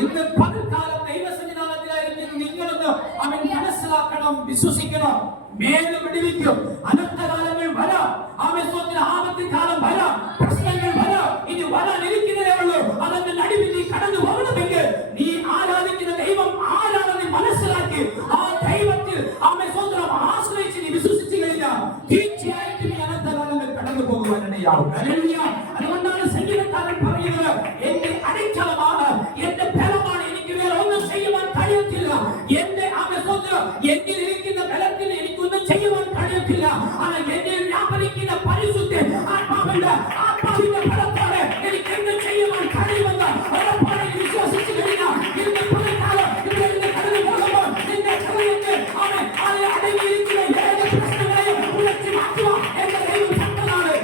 ഇന്ന് പകൽക്കാലം ദൈവസന്നിധാനത്തിലായിരിക്കും നിങ്ങളൊന്ന് അവൻ മനസ്സിലാക്കണം, വിശ്വസിക്കണം. മേല് വിടുവിക്കും. അനർത്ഥകാലങ്ങൾ വരാം, ആപത്ത് കാലം വരാം, പ്രശ്നങ്ങൾ വരാം. ഇനി വരാനിരിക്കുന്നതേ ഉള്ളൂ. അതിന്റെ നടുവിൽ നീ കടന്നു പോകണമെങ്കിൽ നീ ആരാധിക്കുന്ന ദൈവം ആരാണെന്ന് മനസ്സിലാക്കി ആ ദൈവത്തിൽ ആശ്രയിച്ച് നീ വിശ്വസിച്ചു കഴിഞ്ഞാൽ തീർച്ചയായിട്ടും ഈ അനർത്ഥകാലങ്ങൾ കടന്നു പോകുവാനിടയാവും. അതുകൊണ്ടാണ് സംഗീതക്കാരൻ പറയുന്നത്, എന്റെ അടിച്ചളമാണ്, എന്റെ ബലമാണ്, എനിക്ക് വേറെ ഒന്നും ചെയ്യുവാൻ കഴിയത്തില്ല. എന്റെ എന്നിലിരിക്കുന്ന ബലത്തിൽ എനിക്കൊന്നും ചെയ്യുവാൻ കഴിയത്തില്ല. എന്നിൽ വ്യാപരിക്കുന്ന പരിശുദ്ധ ആത്മാവിന്റെ ഫലത്തോടെ എനിക്ക് എന്ത് ചെയ്യുവാൻ കഴിയുമെന്ന് ഉറപ്പാണ് വിശ്വസിച്ചു കഴിഞ്ഞാൽ ഇന്ന് പകൽക്കാലം കടന്നു പോകുമ്പോൾ നിന്റെ ഹൃദയത്തിൽ അടങ്ങിയിരിക്കുന്ന ഏത് പ്രശ്നങ്ങളെയും ഉയർത്തി മാറ്റുക എന്റെ ദൈവം ശക്തനാണ്.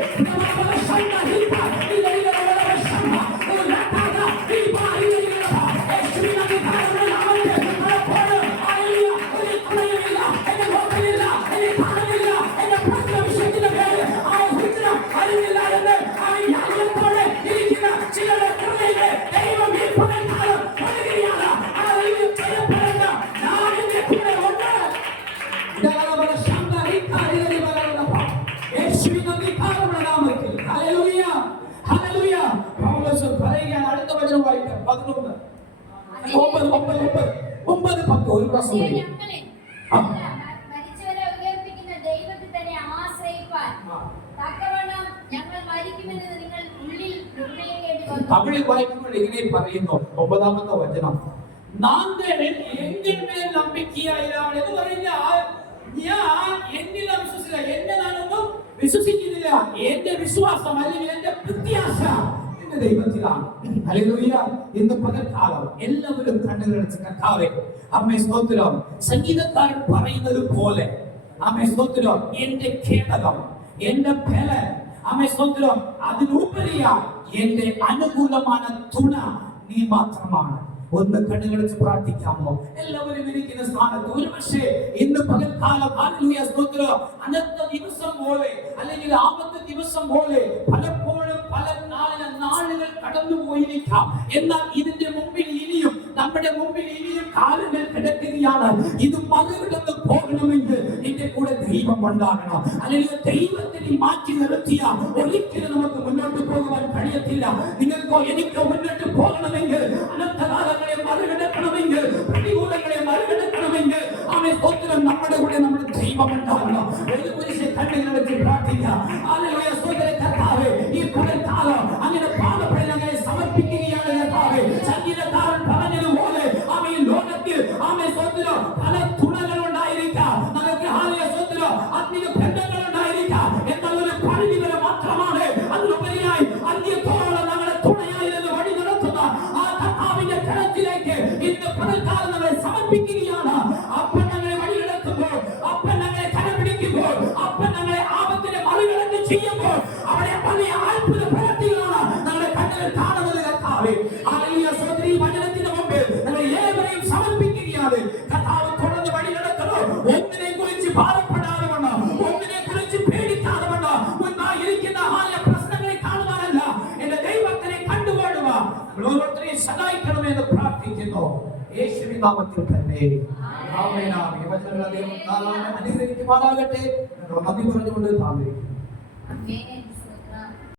തമിഴിൽ വായിക്കുമ്പോൾ ഇങ്ങനെ പറയുന്നു, 9ാമത്തെ വചനം, നാங்கள் എങ്കിൽ മേൽ നമ്പിക്കയായിരാണ് എന്ന് പറഞ്ഞാൽ ഞാൻ എന്നിൽ വിശ്വസിച്ചില്ല, എന്നെ ഞാനൊന്നും വിശ്വസിക്കുന്നില്ല. എന്റെ വിശ്വാസം അല്ലെങ്കിൽ എന്റെ പ്രത്യാശ എന്റെ ദൈവത്തിലാണ്. ഹല്ലേലൂയ. ഇന്ന് പകൽക്കാലം എല്ലാവരും കണ്ണുകളടച്ച് കർത്താവേ അമ്മേ സ്തോത്രം. സംഗീതക്കാരൻ പറയുന്നത് പോലെ അമ്മേ സ്തോത്രം, എന്റെ കേടകം, എന്റെ ബലം, അമ്മേ സ്തോത്രം, അതിനുപരിയാ എന്റെ അനുകൂലമായ തുണ നീ മാത്രമാണ്. ഒന്ന് കണ്ണുകളച്ച് പ്രാർത്ഥിക്കാമോ? എല്ലാവരും ഇരിക്കുന്ന സ്ഥാനത്ത് ഒരുപക്ഷെ ഇന്ന് പകൽക്കാലം ഹല്ലേലൂയ സ്തോത്രം അനന്ത ദിവസം പോലെ അല്ലെങ്കിൽ ആപത്ത് ദിവസം പോലെ പലപ്പോഴും പല നാളുകൾ കടന്നു പോയിരിക്കാം. എന്നാൽ ഇതിന്റെ മുമ്പിൽ ഇനിയും നമ്മുടെ മുമ്പിൽ ഇനിയും കാലങ്ങൾ കിടക്കുകയാണ്. ഇത് മറികടന്ന് പോകണമെങ്കിൽ നിന്റെ കൂടെ ദൈവം ഉണ്ടാകണം. അല്ലെങ്കിൽ ദൈവത്തിന് മാറ്റി നിർത്തിയ ഒരിക്കലും നമുക്ക് മുന്നോട്ട് പോകുവാൻ കഴിയത്തില്ല. നിങ്ങൾക്കോ എനിക്കോ മുന്നോട്ട് പോകണമെങ്കിൽ അനന്തകാലങ്ങളെ മറികടക്കണമെങ്കിൽ പ്രതികൂലങ്ങളെ മറികടക്കണമെങ്കിൽ അവനെ സ്തോത്രം നമ്മുടെ കൂടെ നമ്മുടെ ദൈവം ഉണ്ടാകണം. ഒരു പുരുഷൻ കണ്ണുകൾ വെച്ച് പ്രാർത്ഥിക്കാം. ഹല്ലേലൂയ സ്തോത്രം കർത്താവേ, ഈ പകൽക്കാലം അങ്ങനെ പാപപ്പെടുന്നവരെ സമർപ്പിക്കുകയാണ് കർത്താവേ. സംഗീതക്കാരൻ പറഞ്ഞതുപോലെ അവൻ ലോകത്തിൽ അവനെ സ്തോത്രം പല തുണകൾ ഉണ്ടായിരിക്കാം, നമുക്ക് ഹല്ലേലൂയ സ്തോത്രം ആത്മീയ ബന്ധങ്ങൾ ഉണ്ടായിരിക്കാം. എന്നാൽ ഒരു പരിധിവരെ മാത്രമാണ് അതിലുപരിയായി അന്ത്യത്തോളം ഞങ്ങളുടെ തുണയായിരുന്നു വഴി നടത്തുന്ന ആ കർത്താവിന്റെ കരത്തിലേക്ക് ഇന്ന് പകൽക്കാലം നമ്മളെ സമർപ്പിക്കുകയാണ്. അപ്പൻ ഞങ്ങളെ വഴി നടത്തുമ്പോൾ, അപ്പൻ ഞങ്ങളെ കരപിടിക്കുമ്പോൾ, അപ്പൻ ഞങ്ങളെ ആപത്തിനെ മറികടന്ന് ചെയ്യുമ്പോൾ അവിടെ വലിയ അത്ഭുത പ്രവൃത്തികളാണ് നമ്മുടെ കണ്ണുകൾ കാണുന്നത് കർത്താവേ. ഹല്ലേലൂയ സ്തോത്രം. ഈ വചനത്തിന് മുമ്പിൽ ഞങ്ങൾ ഏവരെയും സമർപ്പിക്കുകയാണ്. കർത്താവ് തുടർന്ന് വഴി നടത്തണം. ഒന്നിനെ കുറിച്ച് ഭാരപ്പെടാതെ വേണം, ഒന്നിനെ കുറിച്ച് പേടിക്കാതെ വേണം. മുൻപായിരിക്കുന്ന ആയ പ്രശ്നങ്ങളെ കാണുവാനല്ല, എന്റെ ദൈവത്തിനെ കണ്ടുകൊള്ളുക. ഓരോരുത്തരെയും സഹായിക്കണമെന്ന് പ്രാർത്ഥിക്കുന്നു യേശുവിൻ നാമത്തിൽ തന്നെ. ആമേൻ. ആമേൻ. വചനങ്ങൾ ദൈവം അനുഗ്രഹിക്കുമാറാകട്ടെ. നന്ദി പറഞ്ഞുകൊണ്ട് താമസിക്കുന്നു.